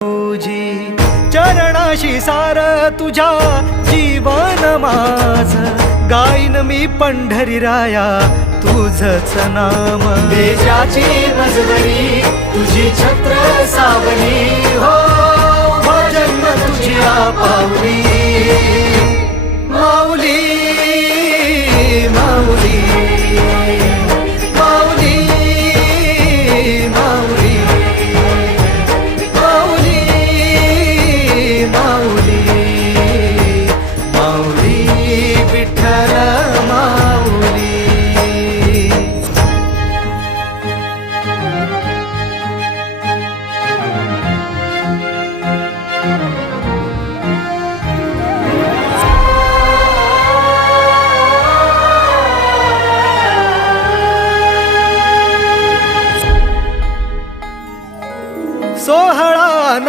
तुझी चरणाशी सार तुझ्या जीवन माझ गाईन मी पंढरी राया तुझच नाम देशाची मजबरी तुझी छत्र सावली हो जन्म तुझी पावली